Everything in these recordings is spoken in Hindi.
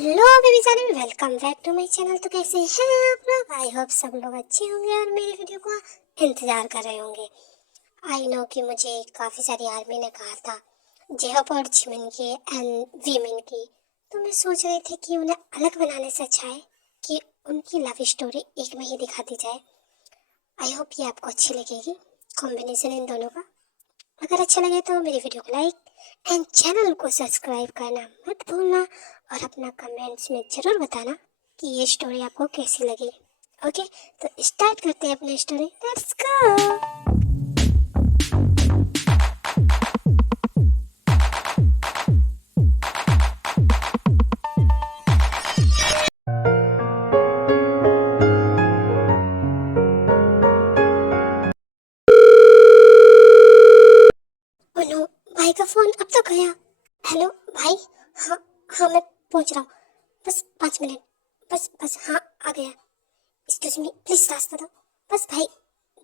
हेलो बेबी जान, welcome back to my channel. तो कैसे हैं आप लोग? आई होप सब लोग अच्छे होंगे और मेरी वीडियो का इंतजार कर रहे होंगे। आई नो कि मुझे काफ़ी सारी आर्मी ने कहा था जेहप और जिमिन की एंड वीमेन की, तो मैं सोच रही थी कि उन्हें अलग बनाने से अच्छा है कि उनकी लव स्टोरी एक में ही दिखा दी जाए। आई होप ये आपको अच्छी लगेगी कॉम्बिनेशन इन दोनों का। अगर अच्छा लगे तो मेरी वीडियो को लाइक एंड चैनल को सब्सक्राइब करना मत भूलना और अपना कमेंट्स में ज़रूर बताना कि ये स्टोरी आपको कैसी लगी। ओके, तो स्टार्ट करते हैं अपनी story. Let's go. Oh no, भाई का फोन अब तो गया। हेलो भाई। हाँ हाँ, मैं पहुंच रहा हूँ, बस 5 मिनट। बस बस, हाँ आ गया। एक्सक्यूज मी, प्लीज रास्ता दो। बस भाई,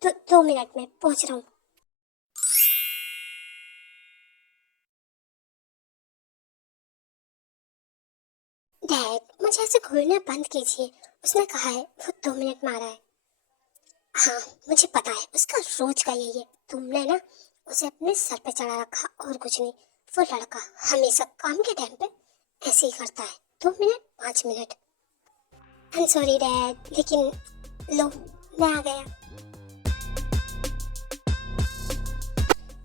2 मिनट में पहुंच रहा हूँ। डैड, मुझे ऐसे घूरना बंद कीजिए। उसने कहा है वो 2 मिनट में आ रहा है। हाँ, मुझे पता है उसका रोज का यही है। तुमने ना उसे अपने सर पे चढ़ा रखा और कुछ नहीं। वो लड़का हमेशा काम के टाइम पे ऐसे ही करता है। 2 minute, 5 minute. I am sorry dad, लेकिन लो, मैं आ गया।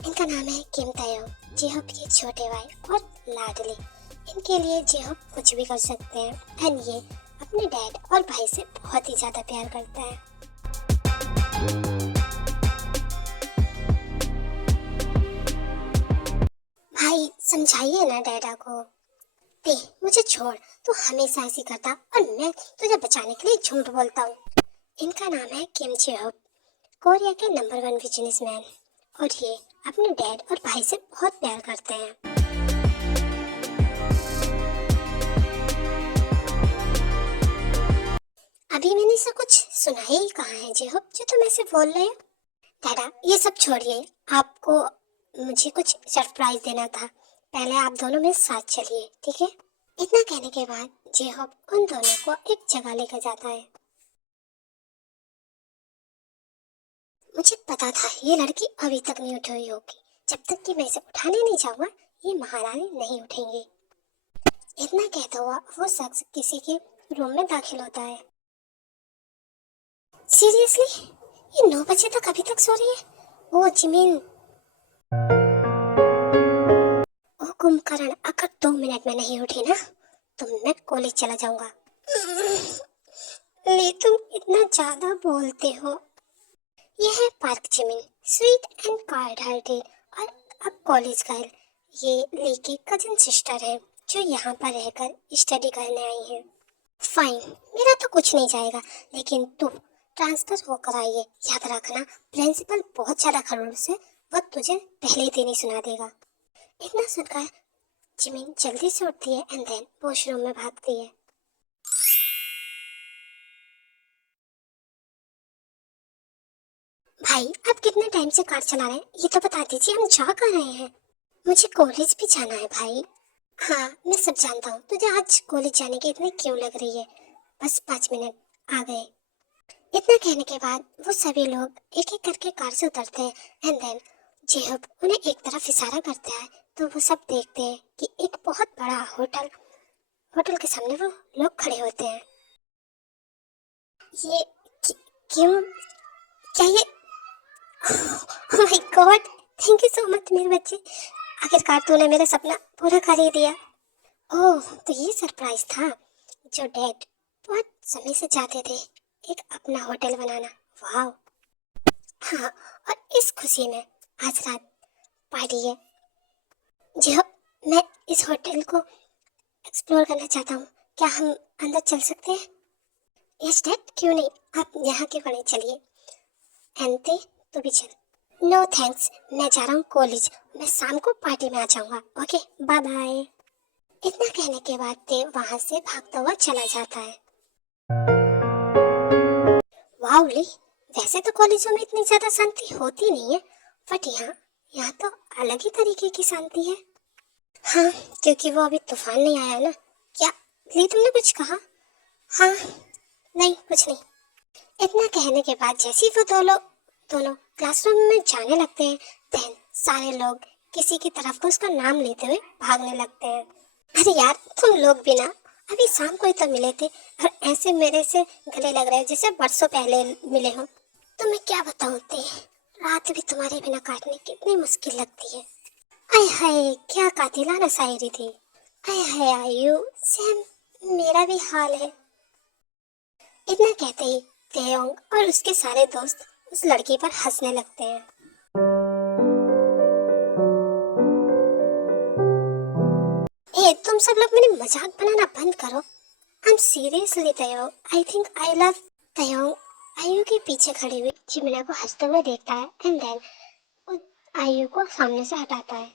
इनका नाम है किम तायो, जेहब के छोटे भाई और लाडली। इनके लिए जेहब कुछ भी कर सकते हैं एंड ये अपने डैड और भाई से बहुत ही ज्यादा प्यार करता है। भाई समझाइए ना डैडा को। ते मुझे छोड़, तू हमेशा ऐसी करता और मैं तुझे बचाने के लिए झूठ बोलता हूँ। इनका नाम है किम जेहब, कोरिया के नंबर 1 बिजनेसमैन और ये अपने डैड और भाई से बहुत प्यार करते हैं। अभी मैंने से कुछ सुना ही कहा है जेहब, जो तुम ऐसे बोल रहे हो। डैडा ये सब छोड़िए, आपको मुझे कुछ सरप्राइज देना था। पहले आप दोनों मेरे साथ चलिए, ठीक है? इतना कहने के बाद जेहब उन दोनों को एक जगह लेकर जाता है। मुझे पता था ये लड़की अभी तक नहीं उठी हुई होगी। जब तक कि मैं इसे उठाने नहीं जाऊंगा ये महारानी नहीं उठेंगी। इतना कहता हुआ वो शख्स किसी के रूम में दाखिल होता है। सीरियसली, ये 9 बजे तक अभी तक सो रही है? ओ जिमिन, ओ कुंभकर्ण, अगर 2 मिनट में नहीं उठी ना तो मैं कॉलेज चला जाऊंगा। ले तुम इतना ज्यादा बोलते हो। ये है park Jimin, sweet and kind hearted और अब कॉलेज गर्ल। ये ली की कजिन सिस्टर है जो यहाँ पर रहकर स्टडी करने आई है। फाइन, मेरा तो कुछ नहीं जाएगा, लेकिन तू ट्रांसफर होकर आई है, याद रखना। प्रिंसिपल बहुत ज्यादा खड़ूस है, वो तुझे पहले ही दिन ही सुना देगा। इतना सुनकर जिमिन जल्दी से उठती है एंड देन वॉशरूम में भागती है। भाई आप कितने टाइम से कार चला रहे हैं ये तो बता दीजिए, हम जा कर रहे हैं। मुझे कॉलेज भी जाना है भाई। हाँ मैं सब जानता हूँ, तुझे आज कॉलेज जाने की इतनी क्यों लग रही है। बस 5 मिनट, आ गए। इतना कहने के बाद वो सभी लोग एक एक करके कार से उतरते हैं एंड देन जेहब उन्हें एक तरफ इशारा करता है तो वो सब देखते हैं कि एक बहुत बड़ा होटल के सामने वो लोग खड़े होते हैं। ये क्यों, क्या ये? Oh my God, thank you so much मेरे बच्चे, आखिरकार तूने मेरा सपना पूरा कर ही दिया। ओह तो ये सरप्राइज था जो डैड बहुत समय से चाहते थे, एक अपना होटल बनाना। वाह। हाँ, और इस खुशी में आज रात पार्टी है। जी हाँ, मैं इस होटल को एक्सप्लोर करना चाहता हूँ, क्या हम अंदर चल सकते हैं? यस डैड, क्यों नहीं, आप यहाँ के खड़े चलिए। एंते तो भी चल। नो थैंक्स, मैं जा रहा हूँ कॉलेज, मैं शाम को पार्टी में आ जाऊंगा। Okay bye bye. इतना कहने के बाद देव वहां से भागता हुआ चला जाता है। वाह ली, वैसे तो कॉलेजों में इतनी ज्यादा शांति होती नहीं है, बट यहाँ यहाँ तो अलग ही तरीके की शांति है। हाँ, क्योंकि वो अभी तूफान नहीं आया ना। क्या ली तुमने कुछ कहा? हाँ, नहीं कुछ नहीं। इतना कहने के बाद जैसे ही वो दोनों क्लासरूम में जाने लगते हैं, देन सारे लोग किसी की तरफ को उसका नाम लेते हुए भागने लगते हैं। अरे यार, तुम लोग भी ना अभी शाम को ही तो मिले थे और ऐसे मेरे से गले लग रहे हैं जैसे बरसों पहले मिले हो। तो मैं क्या बताऊं ते, रात भी तुम्हारे बिना काटनी कितनी मुश्किल लगती है। आय हाय, क्या कातिलाना शायरी थी। आय हाय आयु, सेम मेरा भी हाल है। इतना कहते ही तेयोंग और उसके सारे दोस्त उस लड़की पर हंसने लगते हैं। ए, तुम सब लोग मेरी मजाक बनाना बंद करो। I am seriously Taeyong, I think I love. Taeyong Aayu के पीछे खड़ी हुई चिमिना को हंसते हुए देखता है एंड देन आयु को सामने से हटाता है।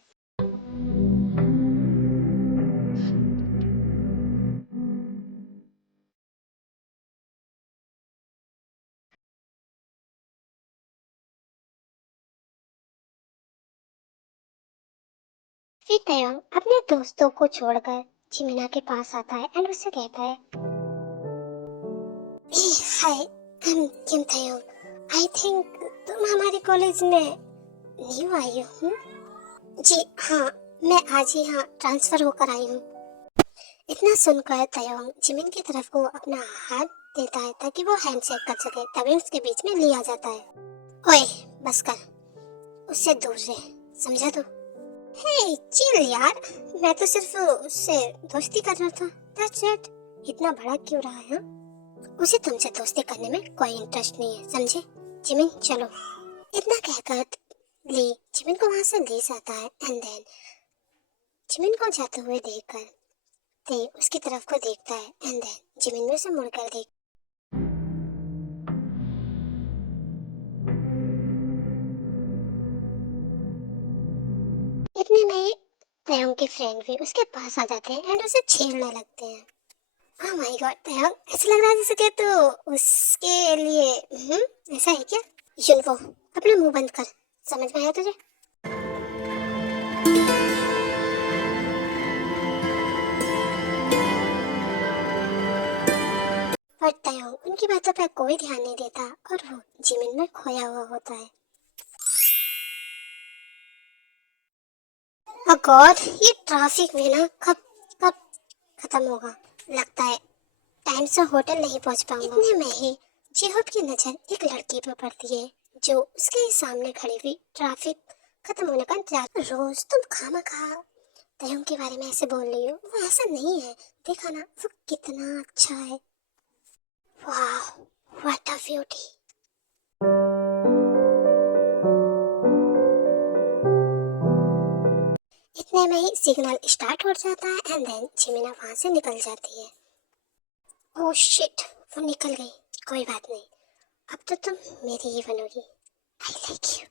फिर तेयोंग अपने दोस्तों को छोड़कर चिमिना के पास आता है एंड उससे कहता है, हाय, I am Kim तेयोंग। I think तुम हमारे कॉलेज में न्यू आई हो। जी हाँ, मैं आज ही यहाँ ट्रांसफर होकर आई हूँ। इतना सुनकर तयोंग जिमिन की तरफ को अपना हाथ देता है ताकि वो हैंडशेक कर सके, तभी उसके बीच में लिया जाता है। ओए, बस कर, उससे दूर रह, समझा तू? हे चिल यार, मैं तो सिर्फ उससे दोस्ती कर रहा था, दैट्स इट। इतना बड़ा क्यों रहा है? उसे तुमसे दोस्ती करने में कोई इंटरेस्ट नहीं है, समझे? जिमिन चलो। इतना कहकर ली जिमिन को वहां से ले जाता है एंड देन जिमिन को जाते हुए देखकर ते उसकी तरफ को देखता है एंड देन जिमिन में से मुड़कर देख। इतने में तयोंग के फ्रेंड भी उसके पास आ जाते हैं एंड उसे छेड़ने लगते हैं। ओह माय गॉड तयोंग, ऐसा लग रहा है जैसे कि तू उसके लिए ऐसा है क्या? युनवो, अपना मुंह बंद कर, समझ में आया तुझे? पर तयोंग उनकी बातों पर कोई ध्यान नहीं देता और वो जिमिन में खोया हुआ होता है। ओह गॉड, ये ट्रैफिक भी ना कब कब खत्म होगा? लगता है टाइम से होटल नहीं पहुंच पाऊंगा। इतने में ही जेहोब की नजर एक लड़की पर पड़ती है जो उसके सामने खड़ी हुई ट्रैफिक खत्म होने का इंतजार। रोज तुम खामखा तयम के बारे में ऐसे बोल रही हो, वो ऐसा नहीं है, देखा ना वो कितना अच्छा है। वाह, व्हाट अ ब्यूटी। इतने में ही सिग्नल स्टार्ट हो जाता है एंड देन जिमिना वहां से निकल जाती है। ओह शिट, वो निकल गई। कोई बात नहीं, अब तो तुम मेरी ही बनोगी। I like you.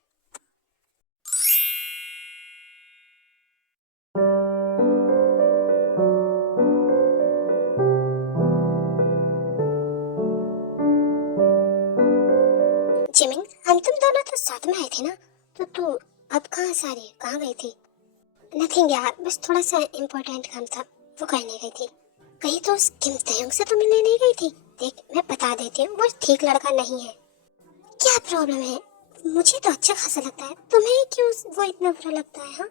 जिमिन, हम तुम दोनों तो साथ में आए थे ना, तो तू अब कहाँ से आ रही है? कहाँ गई थी? नथिंग यार, बस थोड़ा सा इम्पोर्टेंट काम था, वो करने गई थी। कहीं तो उस किम तयंग से तो मिलने नहीं गई थी? देख, मैं बता देती हूँ, वो ठीक लड़का नहीं है। क्या प्रॉब्लम है? मुझे तो अच्छा खासा लगता है, तुम्हें क्यों वो इतना बुरा लगता है? हाँ,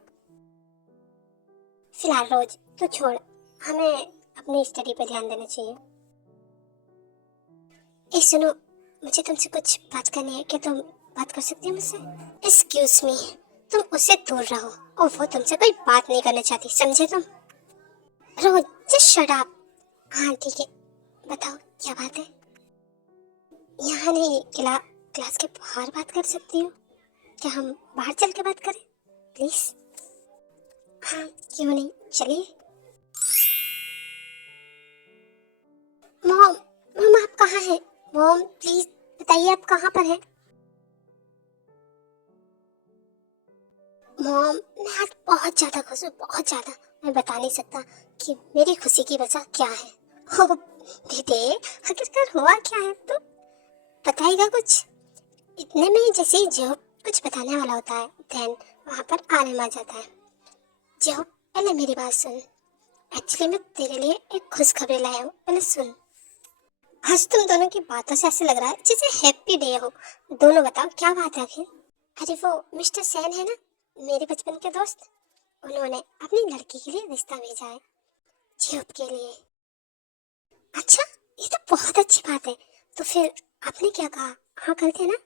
फिलहाल रोज तो छोड़, हमें अपनी स्टडी पे ध्यान देना चाहिए। ए सुनो, मुझे तुमसे कुछ बात करनी है, क्या तुम बात कर सकती हो मुझसे? एक्सक्यूज मी, तुम उससे दूर रहो और वो तुमसे कोई बात नहीं करना चाहती, समझे तुम? रोज जस्ट शट अप। हाँ ठीक है, बताओ क्या बात है? यहाँ नहीं, क्लास के बाहर बात कर सकती हो? क्या हम बाहर चल के बात करें प्लीज? हाँ क्यों नहीं, चलिए। मॉम, मॉम आप कहाँ हैं? मॉम प्लीज बताइए आप कहाँ पर हैं? मॉम मैं आज बहुत ज्यादा खुश हूँ, बहुत ज्यादा। मैं बता नहीं सकता कि मेरी खुशी की वजह क्या है। ओ बेटे, आखिरकार हुआ क्या है, तो बताएगा कुछ? इतने में जैसे ही जो कुछ बताने वाला होता है देन वहां पर आलम आ जाता है। जो पहले मेरी बात सुन, एक्चुअली मैं तेरे लिए एक खुशखबरी लाया हूँ, पहले सुन। आज तुम दोनों की बातों से ऐसे लग रहा है जैसे हैप्पी डे हो। दोनों बताओ क्या बात है आखिर? अरे वो मिस्टर सेन है ना, मेरे बचपन के दोस्त, उन्होंने अपनी लड़की के लिए रिश्ता भेजा है, जॉब के लिए। अच्छा, ये तो बहुत अच्छी बात है। तो फिर आपने क्या कहा, हाँ कर दिया ना?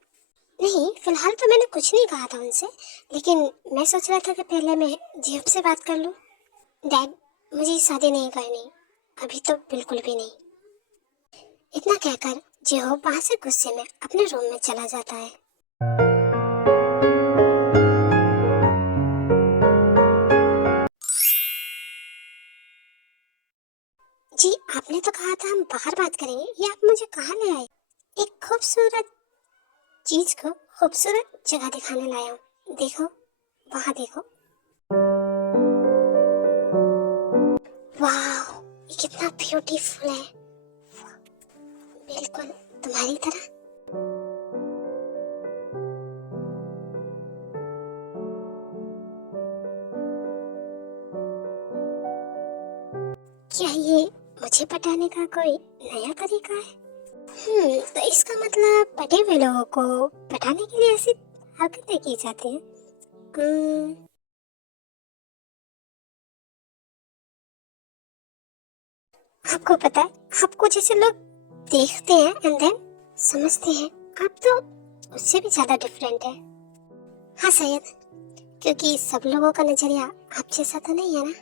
नहीं, फिलहाल तो मैंने कुछ नहीं कहा था उनसे, लेकिन मैं सोच रहा था कि पहले मैं जॉब से बात कर लूँ। डैड, मुझे शादी नहीं करनी, अभी तो बिल्कुल भी नहीं। इतना कहकर जेहोब वहां से गुस्से में अपने रूम में चला जाता है। जी, आपने तो कहा था हम बाहर बात करेंगे, ये आप मुझे कहाँ ले आए? एक खूबसूरत चीज को खूबसूरत जगह दिखाने लाया हूँ, देखो, वहां देखो। वाह, ये कितना ब्यूटीफुल है, बिल्कुल तुम्हारी तरह। क्या ये मुझे पटाने का कोई नया तरीका है? तो इसका मतलब पटे हुए लोगों को पटाने के लिए ऐसी हरकतें की जाती हैं। हम्म, आपको पता है, आपको जैसे लोग देखते हैं एंड देन समझते हैं, आप तो उससे भी ज्यादा डिफरेंट है। हाँ शायद, क्योंकि सब लोगों का नजरिया आप जैसा तो नहीं है ना।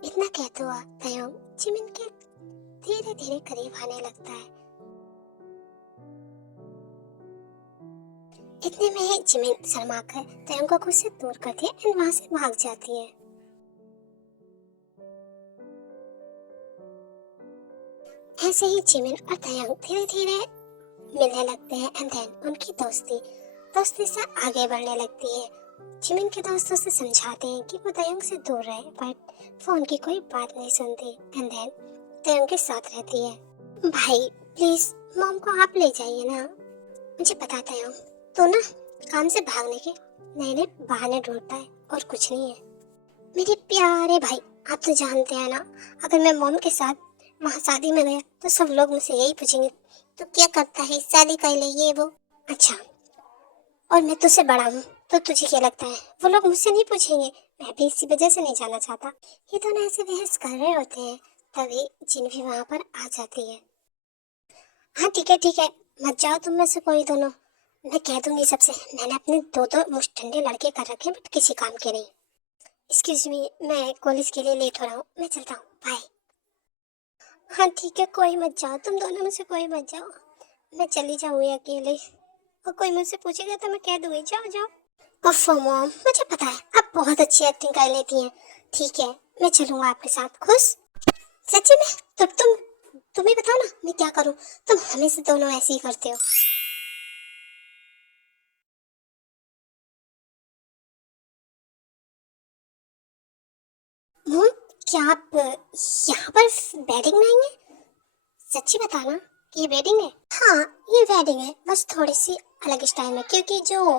इतना कहते हुआ तयोंग जिमिन के धीरे धीरे करीब आने लगता है। इतने में ही जिमिन शर्मा कर तयोंग को खुद से दूर करती है एंड वहां से भाग जाती है। ऐसे ही जिमिन और तयोंग धीरे धीरे मिलने लगते हैं एंड देन उनकी दोस्ती दोस्ती से आगे बढ़ने लगती है। जिमिन के दोस्त उसे समझाते हैं कि वो तयोंग से दूर रहे, बट वो उनकी कोई बात नहीं सुनती एंड देन तयोंग के साथ रहती है। भाई प्लीज मॉम को आप ले जाइए ना, मुझे पता तयोंग तो ना काम से भागने के नए नए बहाने ढूंढता है और कुछ नहीं है। मेरे प्यारे भाई, आप तो जानते हैं ना, अगर मैं मॉम के साथ वहाँ शादी में गया तो सब लोग मुझसे यही पूछेंगे, तो क्या करता है, शादी कर ले, ये वो। अच्छा, और मैं तुझसे बड़ा हूँ, तो तुझे क्या लगता है वो लोग मुझसे नहीं पूछेंगे? मैं भी इसी वजह से नहीं जाना चाहता। ये दोनों ऐसे बहस कर रहे होते हैं, तभी जिन भी वहाँ पर आ जाती है। हाँ ठीक है, मत जाओ तुम में से कोई दोनों, मैं कह दूंगी सबसे, मैंने अपने दो दो मुश्तंडे लड़के कर रखे हैं, बट किसी काम के नहीं। एक्सक्यूज मी, मैं कॉलेज के लिए लेट हो रहा हूँ, मैं चलता हूँ, बाय। हाँ ठीक है, कोई मत जाओ, तुम दोनों में से कोई मत जाओ, मैं चली जाऊंगी अकेले, और कोई मुझसे पूछेगा तो मैं कह दूंगी, जाओ जाओ। ओफो मॉम, मुझे पता है आप बहुत अच्छी एक्टिंग कर लेती हैं, ठीक है मैं चलूंगा आपके साथ। खुश? सच्ची में? तो तुम ही बताओ ना मैं क्या करूं, तुम हमेशा दोनों ऐसे ही करते हो। मॉम, क्या आप यहाँ पर वेडिंग में आएंगे? सच्ची बताना कि ये वेडिंग है। हाँ, ये वेडिंग है, बस थोड़ी सी अलग स्टाइल में, क्योंकि जो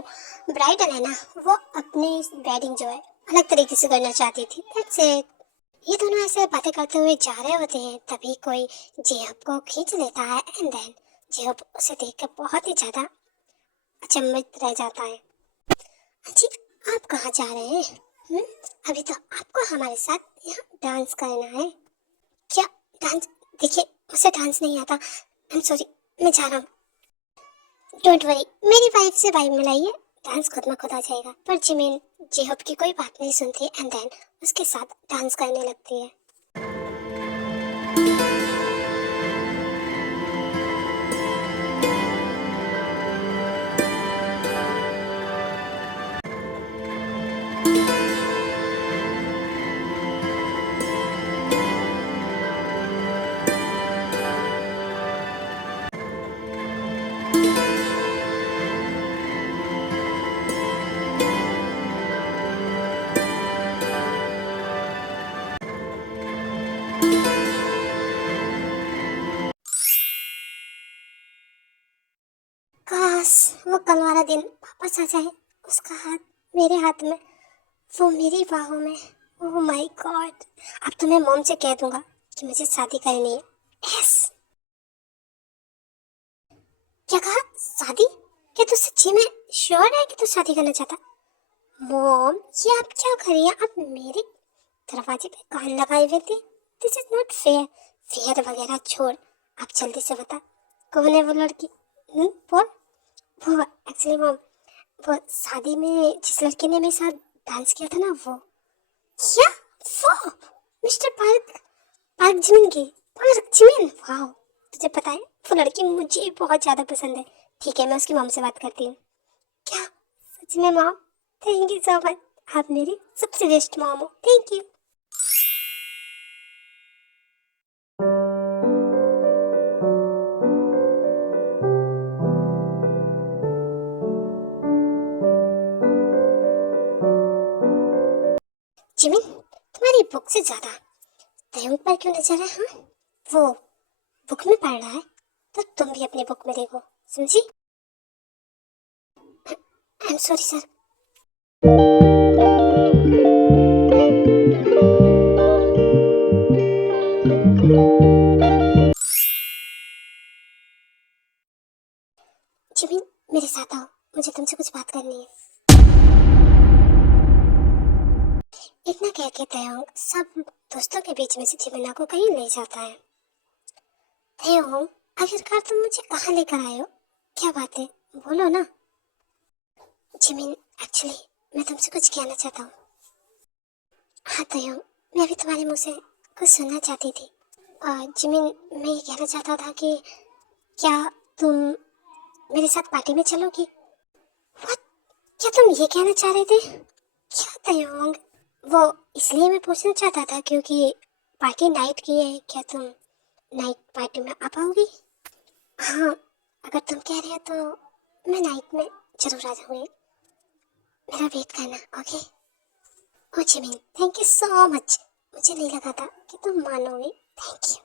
ब्राइडल है ना, वो अपनी वेडिंग जो है अलग तरीके से करना चाहती थी, दैट्स इट। ये दोनों ऐसे बातें करते हुए जा रहे होते हैं, तभी कोई जेहब को खींच लेता है एंड देन जेहब उसे देखकर बहुत ही ज्यादा अचंभित रह जाता है। जी, आप कहाँ जा रहे हैं? हम्म, अभी तो आपको हमारे साथ यहाँ डांस करना है। क्या डांस? देखिए, उसे डांस नहीं आता, आई एम सॉरी, मैं जा रहा हूँ। डोंट वरी, मेरी वाइफ से वाइब मिलाइए, डांस खुद में खुद आ जाएगा। पर जिमिन जेहब की कोई बात नहीं सुनती एंड देन उसके साथ डांस करने लगती है। काश वो कल वाला दिन वापस आ जाए, उसका हाथ मेरे हाथ में, वो मेरी बाहों में, ओह माय गॉड, अब तो मैं मॉम से कह दूंगा कि मुझे शादी करनी है। यस। क्या कहा? शादी? क्या तू सच्ची में श्योर है कि तू शादी करना चाहता? मॉम, ये आप क्या कर रही हैं? आप मेरे दरवाजे पे कान लगाए हुए थे। This is not fair. Fair वगैरह छोड़, आप जल्दी से बता कौन है वो लड़की। बोल। वो एक्चुअली मॉम, वो शादी में जिस लड़की ने मेरे साथ डांस किया था ना, वो। क्या? वो मिस्टर पार्क, पार्क जिमिन की? पार्क जिमिन, वाह। तुझे पता है वो लड़की मुझे बहुत ज्यादा पसंद है। ठीक है, मैं उसकी मॉम से बात करती हूँ। क्या? सच में mom? Thank you so much, आप मेरी सबसे बेस्ट मॉम हो। Thank you. जिमिन, तुम्हारी बुक से ज्यादा तयंग पर क्यों नजर है? हाँ, वो बुक में पढ़ रहा है तो तुम भी अपनी बुक में देखो, समझी? I am sorry sir. Jimin, मेरे साथ आओ, मुझे तुमसे कुछ बात करनी है। इतना कह के तयंग सब दोस्तों के बीच में से जिमिना को कहीं ले जाता है। तयंग, आखिरकार तुम मुझे कहाँ लेकर आए हो? क्या बात है, बोलो ना। जिमिन, एक्चुअली मैं तुमसे कुछ कहना चाहता हूँ। हाँ तयंग, मैं अभी तुम्हारे मुंह से कुछ सुनना चाहती थी। जिमिन, मैं ये कहना चाहता था कि क्या तुम मेरे साथ पार्टी में चलोगी? What? क्या तुम ये कहना चाह रहे थे? क्या तयंग? वो इसलिए मैं पूछना चाहता था क्योंकि पार्टी नाइट की है, क्या तुम नाइट पार्टी में आ पाओगी? हाँ, अगर तुम कह रहे हो तो मैं नाइट में जरूर आ जाऊंगी। मेरा वेट करना, okay? Oh Jimin, thank you so much. मुझे नहीं लगा था कि तुम मानोगी। Thank you.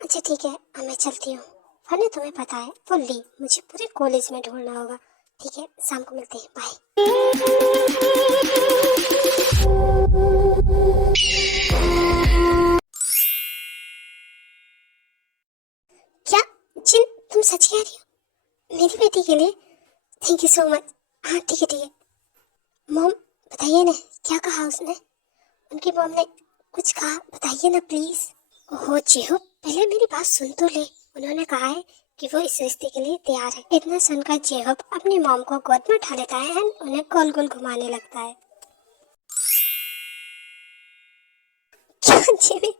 अच्छा ठीक है, अब मैं चलती हूँ, वरना तुम्हें पता है वो ली मुझे पूरे कॉलेज में ढूंढना होगा। ठीक है, शाम को मिलते हैं, बाय। क्या जिन, तुम सच कह रही हो मेरी बेटी के लिए? Thank you so much. हाँ ठीक है ठीक है। मॉम, बताइए ना, क्या कहा उसने? उनकी मॉम ने कुछ कहा, बताइए ना प्लीज। ओहो जेहो, पहले मेरी बात सुन तो ले। उन्होंने कहा है कि वो इस रिश्ते के लिए तैयार है। इतना सुनकर जेहब अपनी मॉम को गोद में उठा लेता है एंड उन्हें गोल गोल घुमाने लगता है। क्या जिमी,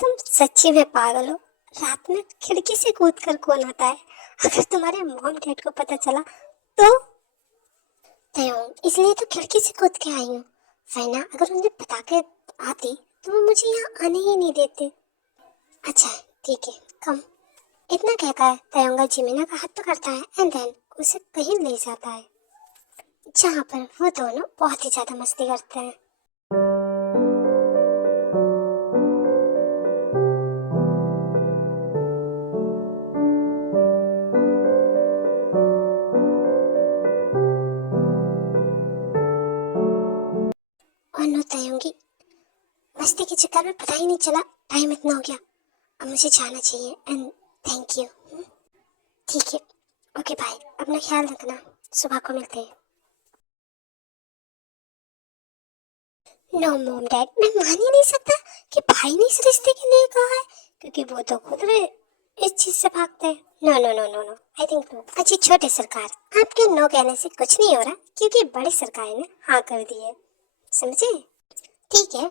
तुम सच्ची में पागल हो? रात में खिड़की से कूद कर कौन आता है? अगर तुम्हारे मॉम डैड को पता चला तो? इसलिए तो खिड़की से कूद के आई हूँ, वरना अगर उन्हें पता के आती तो वो मुझे यहाँ आने ही नहीं देते। अच्छा ठीक है, कम। इतना कहकर तयंगा जिमिना का हाथ पकड़ता है एंड देन उसे कहीं ले जाता है, जहाँ पर वो दोनों बहुत ही ज्यादा मस्ती करते हैं। और नो तयंगी, मस्ती के चक्कर में पता ही नहीं चला टाइम इतना हो गया। अब मुझे जाना चाहिए एंड थैंक यू। ठीक है, ओके बाय, अपना ख्याल रखना, सुबह को मिलते हैं। नो मॉम डैड, मैं मान ही नहीं सकता कि भाई ने इस रिश्ते के लिए कहा है, क्योंकि वो तो खुद इस चीज से भागते हैं। No no no no no, I think no. अच्छी छोटे सरकार, आपके नो कहने से कुछ नहीं हो रहा, क्योंकि बड़ी सरकार ने हाँ कर दी है, समझे? ठीक है,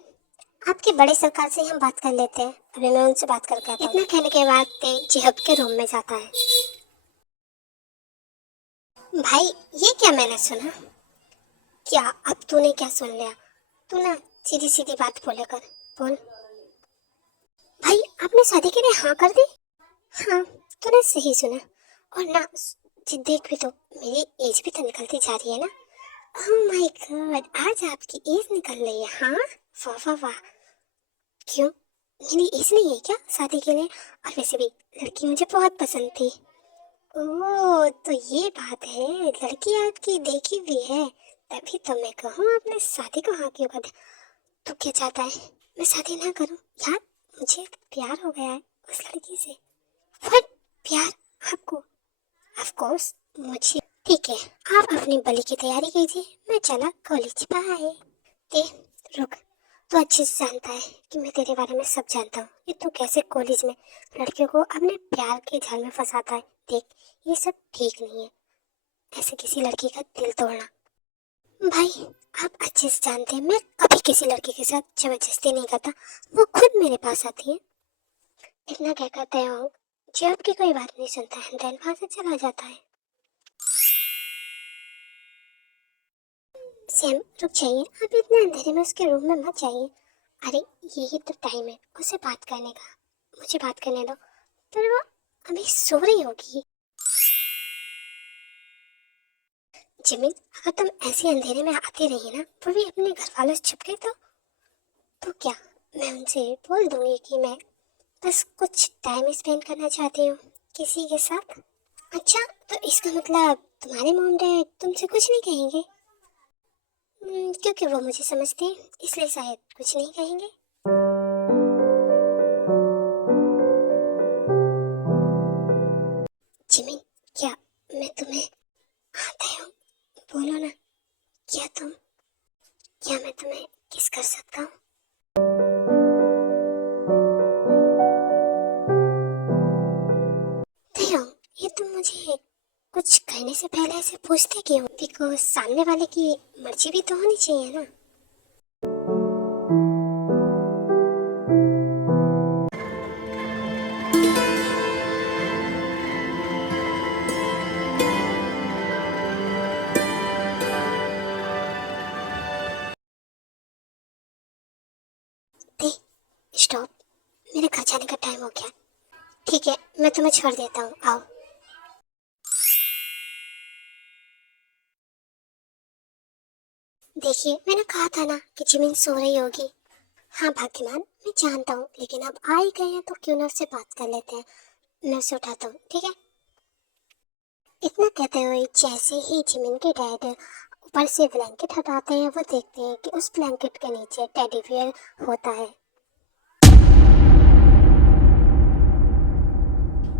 आपके बड़े सरकार से हम बात कर लेते हैं। अभी मैं उनसे बात करके आता हूँ। इतना कहने के बाद ते जिहब के रूम में जाता है। भाई, ये क्या मैंने सुना? क्या अब तूने क्या सुन लिया? तू ना सीधी सीधी बात बोले कर, बोल। भाई, आपने शादी के लिए हाँ कर दी? हाँ, तूने सही सुना। और ना देख भी तो, मेरी एज भी तो निकलती जा रही है ना। ओह माय गॉड, आज आपकी एज निकल रही है? हाँ, वाह वाह वाह। क्यों, मेरी एज नहीं है क्या शादी के लिए? और वैसे भी लड़की मुझे बहुत पसंद थी। ओह, तो ये बात है, लड़की आपकी देखी भी है, तभी तो मैं कहूँ अपने शादी को हाँ क्यों कर दे। तू क्या चाहता है मैं शादी ना करूँ? यार मुझे प्यार हो गया है उस लड़की से। व्हाट? प्यार आपको? ऑफ कोर्स मुझे। ठीक है, आप अपनी बलि की तैयारी कीजिए, मैं चला कॉलेज। बाय। ए रुक, तू अच्छे से जानता है कि मैं तेरे बारे में सब जानता हूँ कि तू कैसे कॉलेज में लड़कियों को अपने प्यार के जाल में फंसाता है। देख ये सब ठीक नहीं है, ऐसे किसी लड़की का दिल तोड़ना। भाई आप अच्छे से जानते हैं मैं कभी किसी लड़की के साथ जबरदस्ती नहीं करता, वो खुद मेरे पास आती है। इतना क्या कहते हो, जब की कोई बात नहीं सुनता है देन वहां से चला जाता है। सैम रुक जाइए, आप इतने अंधेरे में उसके रूम में मत जाइए। अरे यही तो टाइम है उससे बात करने का, मुझे बात करने दो। पर वो अभी सो रही होगी। जिमिन अगर तुम ऐसे अंधेरे में आती रही ना, वो भी अपने घर वालों से छुप गए तो क्या मैं उनसे बोल दूंगी कि मैं बस कुछ टाइम स्पेंड करना चाहती हूँ किसी के साथ। अच्छा तो इसका मतलब तुम्हारे मॉम डैड तुमसे कुछ नहीं कहेंगे? क्योंकि वो मुझे समझते हैं इसलिए शायद कुछ नहीं कहेंगे। जिमिन क्या मैं तुम्हें आता हूँ? बोलो ना, क्या मैं तुम्हें किस कर सकता हूँ? दयाम, ये तुम मुझे कुछ कहने से पहले ऐसे पूछते क्यों? बिकॉज सामने वाले की मर्जी भी तो होनी चाहिए ना। दे स्टॉप, मेरे घर जाने का टाइम हो गया। ठीक है मैं तुम्हें छोड़ देता हूँ, आओ। देखिए मैंने कहा था ना कि जिमिन सो रही होगी। हाँ भाग्यमान मैं जानता हूँ, लेकिन अब आ ही गए हैं तो क्यों ना उससे बात कर लेते हैं। मैं उसे उठाता हूँ, ठीक है? इतना कहते हुए जैसे ही जिमिन के डैड ऊपर से ब्लैंकेट हटाते हैं, वो देखते हैं कि उस ब्लैंकेट के नीचे टेडी बियर होता है।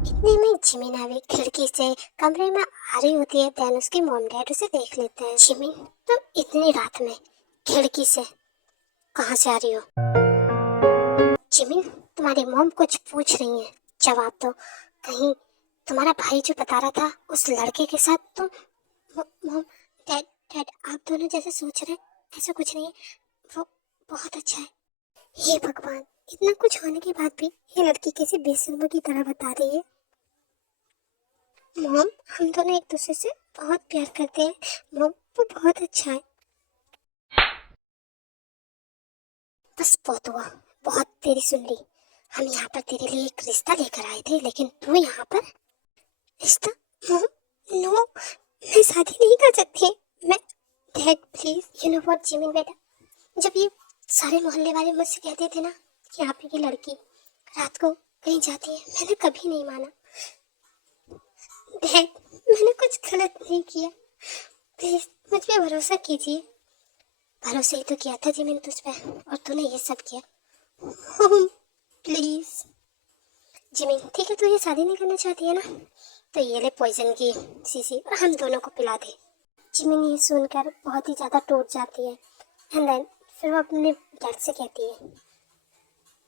इतने में जिमिन अभी खिड़की से कमरे में आ रही होती है। देन उसके मॉम डैड उसे देख लेते हैं। जिमिन तुम इतनी रात में खिड़की से कहाँ से आ रही हो? जिमिन तुम्हारी मॉम कुछ पूछ रही है, जवाब दो। कहीं तुम्हारा भाई जो बता रहा था उस लड़के के साथ तुम। मॉम डैड डैड आप दोनों जैसे सोच रहे हैं ऐसा कुछ नहीं है, वो बहुत अच्छा है। हे भगवान, इतना कुछ होने के बाद भी ये लड़की कैसे बेशर्मों की तरह बता रही है। मॉम हम दोनों एक दूसरे से बहुत प्यार करते हैं मॉम, वो बहुत अच्छा है। बस बहुत हुआ, बहुत तेरी सुन ली। हम यहाँ पर तेरे लिए एक रिश्ता लेकर आए थे, लेकिन तू यहाँ पर रिश्ता? मॉम नो, मैं शादी नहीं कर सकती। मैं dad please. You know what Jimin बेटा, जब ये सारे मोहल्ले वाले मुझसे कहते थे ना कि यहाँ पे की लड़की रात को कहीं जाती है, मैंने कभी नहीं माना। डैड मैंने कुछ गलत नहीं किया, प्लीज मुझ पे भरोसा कीजिए। भरोसा ही तो किया था जिमिन तुझ पे, और तूने ये सब किया। प्लीज जिमिन ठीक है, तू ये शादी नहीं करना चाहती है ना, तो ये ले पॉइजन की शीशी और हम दोनों को पिला दे। जिमिन ये सुनकर बहुत ही ज़्यादा टूट जाती है। एंड देन फिर वो अपने डैड से कहती है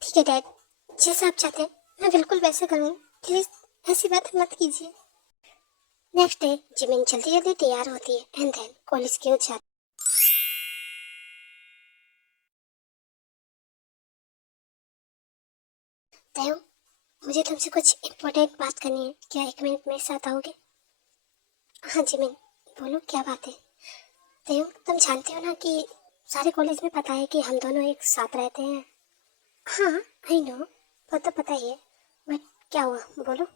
ठीक है डैड, जैसा आप चाहते हैं मैं बिल्कुल वैसे करूँगी, प्लीज़ ऐसी बात मत कीजिए। नेक्स्ट डे जिमिन जल्दी जल्दी तैयार होती है एंड देन कॉलेज की ओर जाती है। मुझे तुमसे कुछ इम्पोर्टेंट बात करनी है, क्या 1 मिनट मेरे साथ आओगे? हाँ जिमिन बोलो क्या बात है? तुम जानते हो ना कि सारे कॉलेज में पता है कि हम दोनों एक साथ रहते हैं। हाँ आई नो, वो तो पता ही है, बट क्या हुआ बोलो।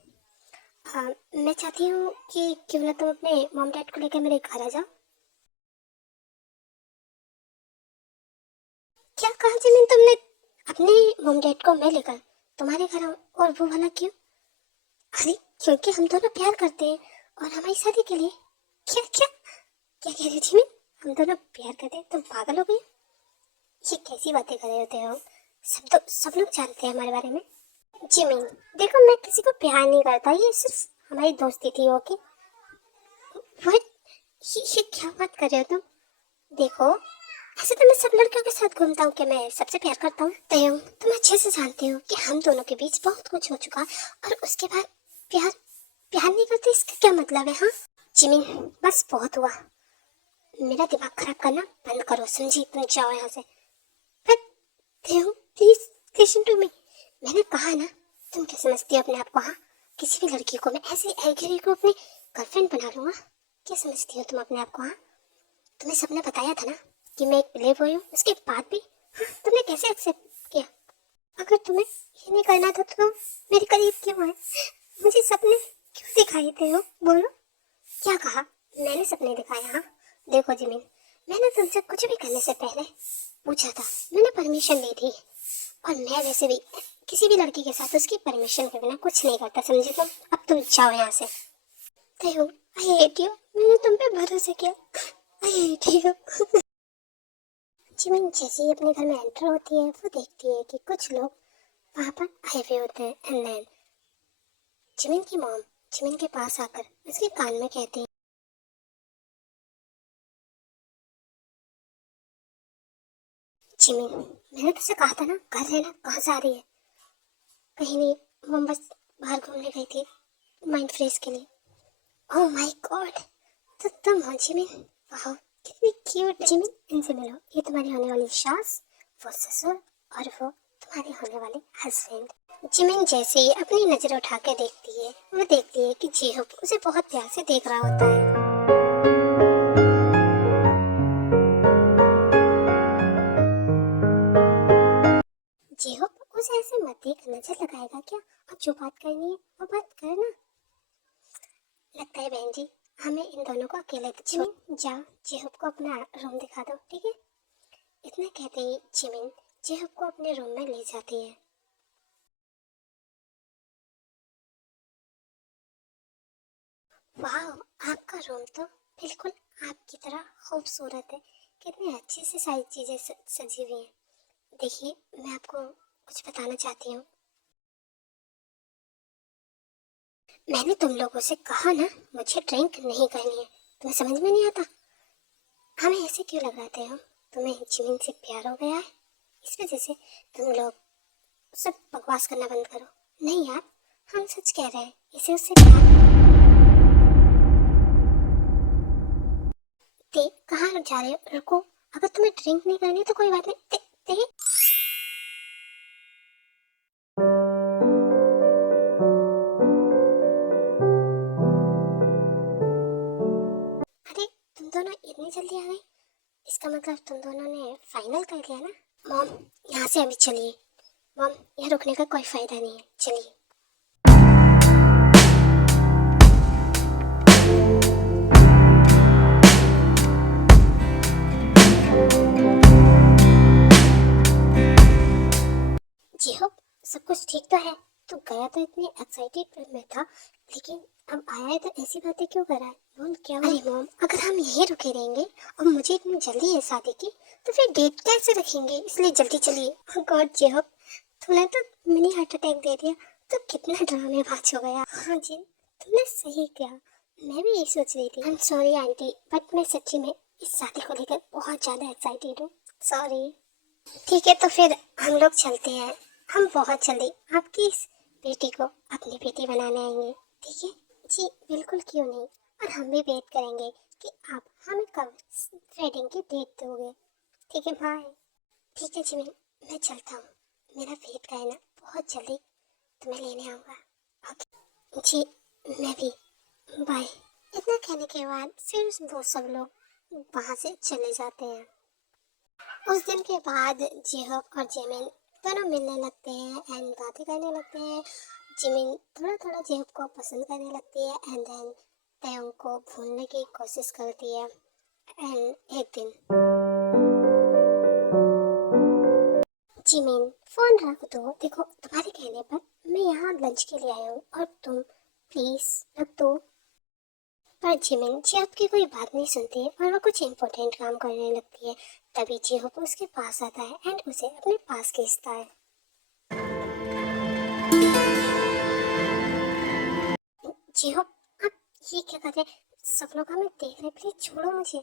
मैं चाहती हूँ कि क्यों ना तुम अपने मॉम डैड को लेकर मेरे घर आ जाओ। क्या कहा जिमिन तुमने? अपने मॉम डैड को मैं लेकर तुम्हारे घर आऊँ, और वो वाला क्यों? अरे क्योंकि हम दोनों प्यार करते हैं और हमारी शादी के लिए। क्या क्या क्या कह रही थी मैं? हम दोनों प्यार करते हैं, तुम पागल हो गई? ये कैसी बातें कर रहे होते हो? सब लोग जानते हैं हमारे बारे में। जिमिन, देखो मैं किसी को प्यार नहीं करता, ये सिर्फ हमारी दोस्ती थी, ओके? व्हाट? ये क्या बात कर रहे हो तुम? देखो, ऐसे तो मैं सब लड़कियों के साथ घूमता हूँ कि मैं सबसे प्यार करता हूँ। तयम, तुम अच्छे से जानते हो कि हम दोनों के बीच बहुत कुछ हो चुका और उसके बाद प्यार प्यार नहीं करते, इसका क्या मतलब है? हाँ जिमिन, बस बहुत हुआ। मेरा दिमाग खराब करना बंद करो, समझी? तुम जाओ यहाँ से। But Taeyong, please listen to me. मैंने कहा ना, तुम क्या समझती हो अपने आप को? हाँ, किसी भी लड़की को मैं ऐसी ऐगिरी को अपनी गर्लफ्रेंड बना लूंगा? क्या समझती हो तुम अपने आप को? हाँ, तुम्हें सबने बताया था ना कि मैं एक प्ले बॉय हूँ, उसके बाद भी हाँ, तुमने कैसे एक्सेप्ट किया? अगर तुम्हें ये नहीं करना था तो मेरे करीब क्यों आए? मुझे सपने क्यों दिखाई थे हो? बोलो। क्या कहा? मैंने सपने दिखाया? हाँ देखो जिमिन, मैंने तुमसे कुछ भी करने से पहले पूछा था, मैंने परमिशन ली थी। और मैं वैसे भी किसी भी लड़की के साथ उसकी परमिशन के बिना कुछ नहीं करता, समझे तुम? अब तुम जाओ यहाँ से। आई हेट यू, मैंने तुम पे भरोसा किया। I hate you. जिमिन जैसे ही अपने घर में एंटर होती है, वो देखती है कि कुछ लोग वहाँ पर आए हुए होते हैं। एंड देन जिमिन की मॉम जिमिन के पास आकर उसके कान में कहती है, जिमिन, मैंने तुझसे कहा था ना घर रहना, कहाँ से आ रही है? कहीं नहीं, मॉम बस बाहर घूमने गई थी माइंड फ्रेश के लिए। ओह माय गॉड, तो तुम हो जिमिन? वाह, कितनी क्यूट। जिमिन, इनसे मिलो, ये तुम्हारी होने वाली सास, वो ससुर और वो तुम्हारे होने वाले हस्बैंड। जिमिन जैसे ही अपनी नजर उठा के देखती है, वो देखती है कि जेहूब उसे बहुत प्यार से देख रहा होता है। जेहूब उसे ऐसे मत देख, नजर लगाएगा क्या? और जो बात करनी है वो बात करना। लगता है बहन जी हमें इन दोनों को अकेले जिमिन जाओ, जेहूब को अपना रूम दिखा दो, ठीक है? इतना कहते ही जिमिन जेहूब को अपने रूम में ले जाती है। वाह, आपका रूम तो बिल्कुल आपकी तरह खूबसूरत है। कितनी अच्छी से सारी चीजें सजी हुई हैं। देखिए, मैं आपको कुछ बताना चाहती हूँ। मैंने तुम लोगों से कहा ना, मुझे ड्रिंक नहीं करनी है। तुम्हें समझ में नहीं आता? हमें ऐसे क्यों लगाते हो? तुम्हें जिमिन से प्यार हो गया है, इस वजह से तुम लोग सब बकवास करना बंद करो। नहीं यार, हम सच कह रहे हैं, इसे उससे प्यार। ते कहाँ जा रहे हो? रुको, अगर तुम्हें ड्रिंक नहीं करनी तो कोई बात नहीं। ते, ते अरे, तुम दोनों इतनी जल्दी आ गए, इसका मतलब तुम दोनों ने फाइनल कर लिया ना? मॉम, यहाँ से अभी चलिए। मॉम, यहाँ रुकने का कोई फायदा नहीं है, चलिए। जी हो, सब कुछ ठीक तो है? तू गया तो इतनी एक्साइटेड में था, लेकिन अब आया है तो ऐसी बातें क्यों कर रहा है? बोल क्या हुआ? अरे मॉम, अगर हम यहीं रुके रहेंगे और मुझे इतनी जल्दी है शादी की, तो फिर डेट कैसे रखेंगे? इसलिए जल्दी चलिए। गॉड जेहब, तूने तो मिनी हार्ट अटैक दे दिया। तो कितना ड्रामेबाज हो गया। हाँ जी, तुमने सही किया, मैं भी यही सोच रही थी। I am sorry aunty, but मैं सच्ची में इस शादी को लेकर बहुत ज़्यादा एक्साइटेड हूँ। सॉरी। ठीक है, तो फिर हम लोग चलते हैं। हम बहुत जल्दी आपकी इस बेटी को अपनी बेटी बनाने आएंगे, ठीक है? जी बिल्कुल, क्यों नहीं। और हम भी वेट करेंगे कि आप हमें कब वेडिंग की डेट दोगे। ठीक है, बाय। ठीक है जिमिन, मैं चलता हूँ, मेरा वेट का है ना, बहुत जल्दी तुम्हें लेने आऊँगा। ओके जी, मैं भी। बाय। इतना कहने के बाद फिर वो सब लोग वहाँ से चले जाते हैं। उस दिन के बाद जेहब और जेमिन दोनों मिलने लगते हैं एंड बातें करने लगते हैं। जिमिन थोड़ा थोड़ा जेहब को पसंद करने लगती है एंड देन तयंग को भूलने की कोशिश करती है। एंड एक दिन, जिमिन फोन रख दो, देखो तुम्हारे कहने पर मैं यहाँ लंच के लिए आया हूँ और तुम प्लीज रख दो। पर जिमिन जिहोप की कोई बात नहीं सुनती है और वो कुछ इम्पोर्टेंट काम करने लगती है। तभी जिहोप उसके पास आता है एंड उसे अपने पास खींचता है। जिहोप, आप ये क्या कर रहे हैं? सपनों का मैं देख रहे, प्लीज छोड़ो मुझे।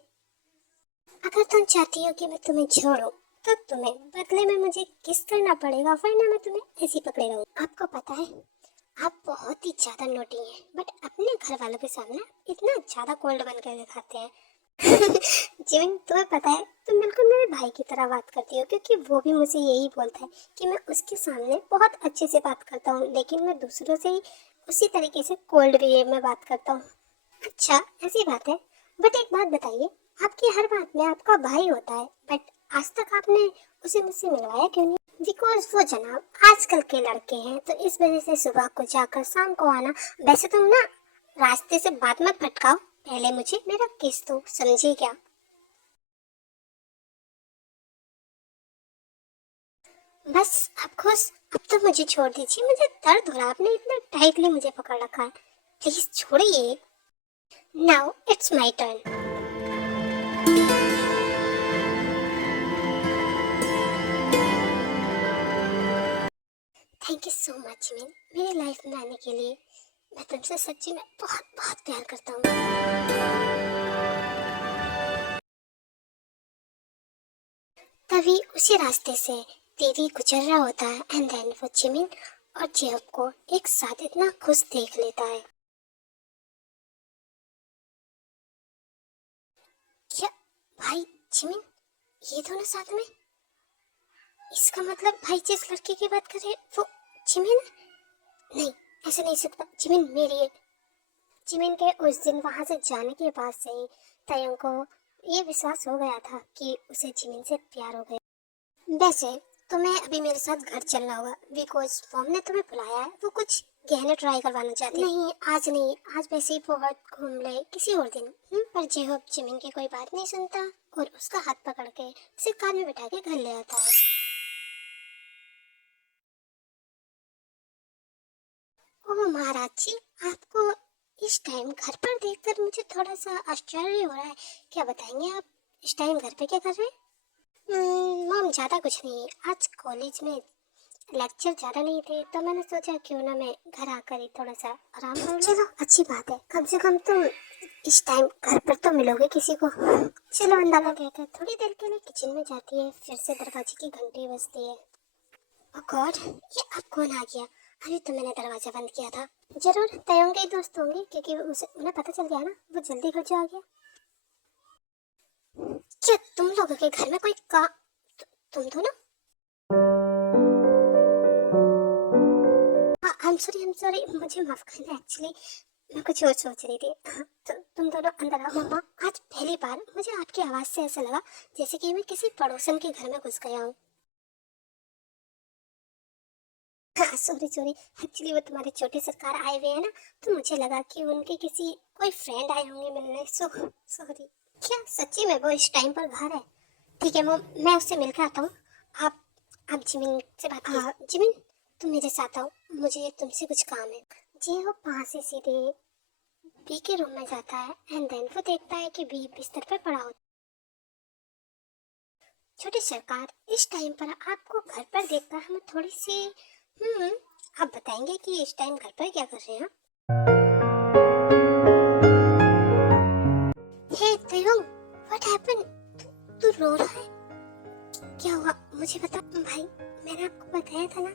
अगर तुम चाहती हो कि मैं तुम्हें छोड़ूं, तो तुम्हें बदले में मुझे किस करना पड़ेगा, वरना मैं तुम्हें ऐसे ही पकड़े रहूं। आपको पता है, आप बहुत ही ज्यादा नोटी हैं, बट अपने घर वालों के सामने इतना ज्यादा कोल्ड बनकर दिखाते हैं। जिमिन, तुम्हें पता है तुम बिल्कुल मेरे भाई की तरह बात करती हो, क्योंकि वो भी मुझे यही बोलता है कि मैं उसके सामने बहुत अच्छे से बात करता हूँ, लेकिन मैं दूसरों से ही उसी तरीके से कोल्ड वे में बात करता हूँ। अच्छा, ऐसी बात है। बट एक बात बताइए, आपकी हर बात में आपका भाई होता है, बट आज तक आपने उसे मुझसे मिलवाया क्यों नहीं? बिकॉज वो जनाब आजकल के लड़के हैं, तो इस वजह से सुबह को जाकर शाम को आना। वैसे तुम ना रास्ते से बात मत भटकाओ, पहले मुझे मेरा किस दो, समझे क्या? बस अब खुश, अब तो मुझे छोड़ दीजिए, मुझे दर्द हो रहा है, आपने इतना टाइटली मुझे पकड़ रखा है, प्लीज छोड़िए। Now it's my turn. Thank you so much man, मेरी लाइफ में आने के लिए। मैं तुमसे सच्ची में बहुत बहुत प्यार करता हूँ। तभी उसी रास्ते से टीवी गुजर रहा होता है एंड देन वो जिमिन और जेब को एक साथ इतना खुश देख लेता है। क्या भाई जिमिन, ये दोनों साथ में? इसका मतलब भाई जिस लड़के की बात कर रहे हैं वो जिमिन है? नहीं, ऐसा नहीं सकता। जिमिन मेरी है। जिमिन के उस दिन वहां से जाने के बाद से ही तयंग को ये विश्वास हो गया था कि उसे जिमिन से प्यार हो गया। वैसे तुम्हें अभी मेरे साथ घर चलना होगा, बिकॉज मॉम ने तुम्हें बुलाया है, वो कुछ गहने ट्राई करवाना चाहती है। नहीं आज नहीं, आज वैसे ही बहुत घूम ले, किसी और दिन। पर जेहोप जिमिन की कोई बात नहीं सुनता और उसका हाथ पकड़ के उसे कार में बिठा के घर ले आता है। ओह महाराज जी, आपको इस टाइम घर पर देखकर मुझे थोड़ा सा आश्चर्य हो रहा है। क्या बताएंगे आप, इस टाइम घर पे क्या कर रहे हैं? मॉम ज़्यादा कुछ नहीं, आज कॉलेज में लेक्चर ज़्यादा नहीं थे, तो मैंने सोचा क्यों ना मैं घर आकर ही थोड़ा सा आराम कर लूं। चलो अच्छी बात है, कम से कम तुम इस टाइम घर पर तो मिलोगे किसी को। चलो अंदर कहकर थोड़ी देर के लिए किचन में जाती है, फिर से दरवाजे की घंटी बजती है। ओह गॉड, ये अब कौन आ गया? अभी तो मैंने दरवाजा बंद किया था। जरूर तयंग के ही दोस्त होंगे, क्योंकि उसे उन्हें पता चल गया ना, वो जल्दी घर जा आ गया। क्या तुम लोगों के घर में कोई का तुम दोनों? आई एम सॉरी, मुझे माफ करना, एक्चुअली मैं कुछ और सोच रही थी। तो तुम दोनों अंदर आओ। मम्मा, आज पहली बार मुझे आपकी आवाज से ऐसा लगा जैसे कि मैं किसी पड़ोसन के घर में घुस गया हूँ। हाँ सॉरी सॉरी, एक्चुअली वो तुम्हारे छोटे सरकार आए हुए हैं ना, तो मुझे लगा कि उनके किसी कोई फ्रेंड आए होंगे मिलने, सो सॉरी। क्या सच्ची में वो इस टाइम पर घर है? ठीक है मॉम, मैं उससे मिलकर आता हूँ। आप आप जिमिन से बात कीजिए। जिमिन, तुम मेरे साथ आओ, मुझे तुमसे कुछ काम है। जी वो वहाँ से सीधे बी के रूम में जाता है एंड देन वो देखता है कि बी बिस्तर पर पड़ा होता है। छोटे सरकार, इस टाइम पर आपको घर पर देखकर हमें थोड़ी सी आप बताएंगे कि इस टाइम घर पर क्या कर रहे हैं? हे तयंग, व्हाट हैपेंड? तू रो रहा है? क्या हुआ मुझे बता। भाई, मैंने आपको बताया था ना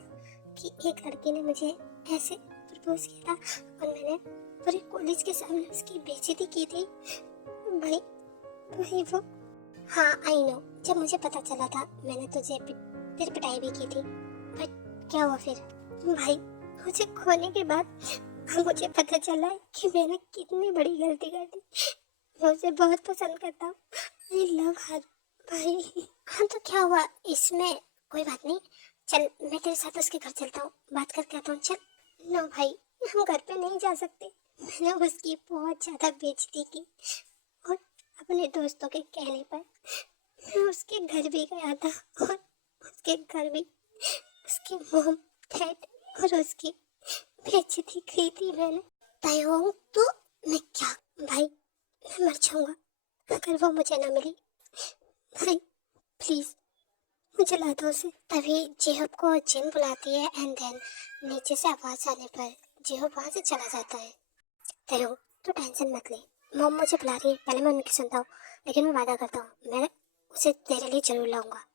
कि एक लड़की ने मुझे ऐसे प्रपोज किया था और मैंने पूरे कॉलेज के सामने उसकी बेइज्जती की थी। भाई भाई वो, हाँ आई नो, जब मुझे पता चला था मैंने तुझे फिर पिटाई भी की थी। बट क्या हुआ फिर? भाई, मुझे खोने के बाद मुझे पता चला है कि मैंने कितनी बड़ी गलती कर दी। मैं उसे बहुत पसंद करता हूँ, आई लव हर। भाई हाँ तो क्या हुआ इसमें? कोई बात नहीं, चल मैं तेरे साथ उसके घर चलता हूँ, बात करके आता हूँ, चल। नो भाई, हम घर पे नहीं जा सकते। मैंने उसकी बहुत ज्यादा बेइज्जती की और अपने दोस्तों के कहने पर मैं उसके घर भी गया था और उसके घर भी उसकी मॉम डैड और उसकी बेइज्जती की थी मैंने। तय हो तो मैं क्या? भाई मैं मर जाऊंगा अगर वो मुझे ना मिली। भाई प्लीज मुझे ला दो उसे। तभी जेहब को जिन बुलाती है एंड देन नीचे से आवाज आने पर जेहब वहां से चला जाता है। तेरो तो टेंशन मत ले, मॉम मुझे बुला रही है, पहले मैं उनकी सुनता हूँ, लेकिन मैं वादा करता हूँ मैं उसे तेरे लिए जरूर लाऊंगा।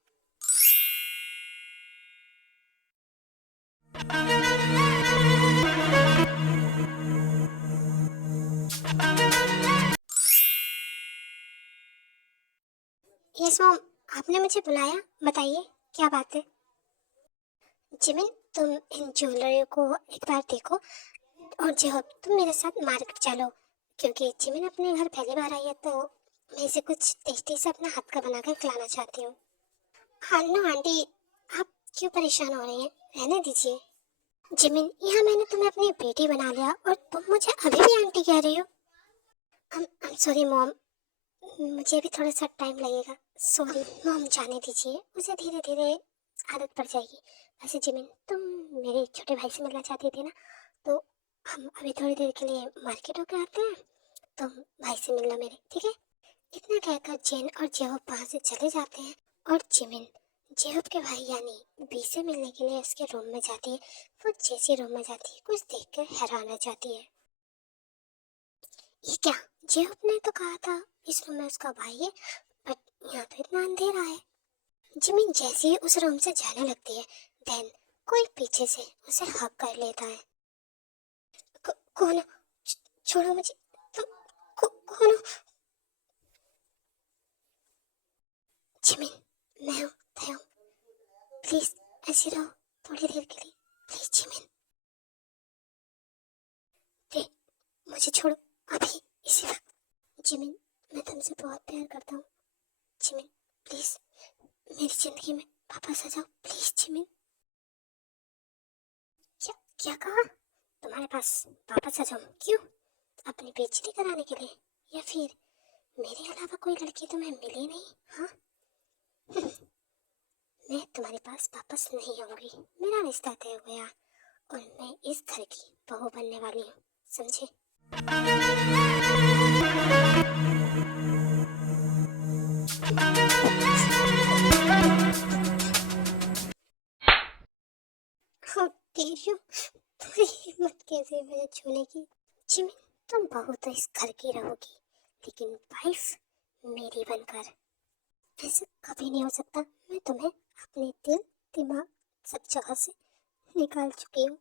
यस मॉम, आपने मुझे बुलाया, बताइए क्या बात है। जिमिन तुम इन ज्वेलरी को एक बार देखो, और जेहब तुम मेरे साथ मार्केट चलो, क्योंकि जिमिन अपने घर पहली बार आई है तो मैं इसे कुछ टेस्टी से अपना हाथ का बनाकर खिलाना चाहती हूँ। हाँ नो आंटी, आप क्यों परेशान हो रही हैं, रहने दीजिए। जिमिन यहाँ मैंने तुम्हें अपनी बेटी बना लिया और तुम मुझे अभी भी आंटी कह रही हो। I'm सॉरी मॉम, मुझे भी थोड़ा सा टाइम लगेगा। सॉरी मॉम, जाने दीजिए, उसे धीरे धीरे आदत पड़ जाएगी। वैसे जिमिन तुम मेरे छोटे भाई से मिलना चाहती थी ना, तो हम अभी थोड़ी देर के लिए मार्केट होकर आते हैं, तुम भाई से मिल लो मेरे, ठीक है। इतना कहकर जेन और जेहब वहाँ से चले जाते हैं और जिमिन जेहब के भाई यानी बी से मिलने के लिए उसके रूम में जाती है। वो जैसे रूम में जाती है कुछ देखकर हैरान रह जाती है। ये क्या, जेहब ने तो कहा था इस रूम में उसका भाई है, बट यहाँ तो इतना अंधेरा है। जिमिन जैसे ही उस रूम से जाने लगती है देन कोई पीछे से उसे हक कर लेता है। कौन हो? छोड़ो मुझे, तुम कौन हो? जिमिन मैं हूँ तयम, प्लीज ऐसे रहो थोड़ी देर के लिए, प्लीज जिमिन। रे मुझे छोड़ो अभी, इसी वक्त। जिमिन मैं तुमसे बहुत प्यार करता हूँ, जिमिन प्लीज मेरी जिंदगी में वापस आ जाओ, प्लीज जिमिन। क्या क्या कहा? तुम्हारे पास वापस आ जाऊं? क्यों? अपनी बेइज्जती कराने के लिए, या फिर मेरे अलावा कोई लड़की तुम्हें मिली नहीं? हाँ मैं तुम्हारे पास वापस नहीं आऊंगी, मेरा रिश्ता तय हो गया और मैं इस घर की बहू बनने वाली हूँ, समझे? हाँ तेरी तुम्हारी हिम्मत कैसे मुझे छूने की? जिमिन तुम बहू तो इस घर की रहोगी, लेकिन वाइफ मेरी बनकर। ऐसा कभी नहीं हो सकता, मैं तुम्हें अपने दिल दिमाग सब जगह से निकाल चुकी हूँ।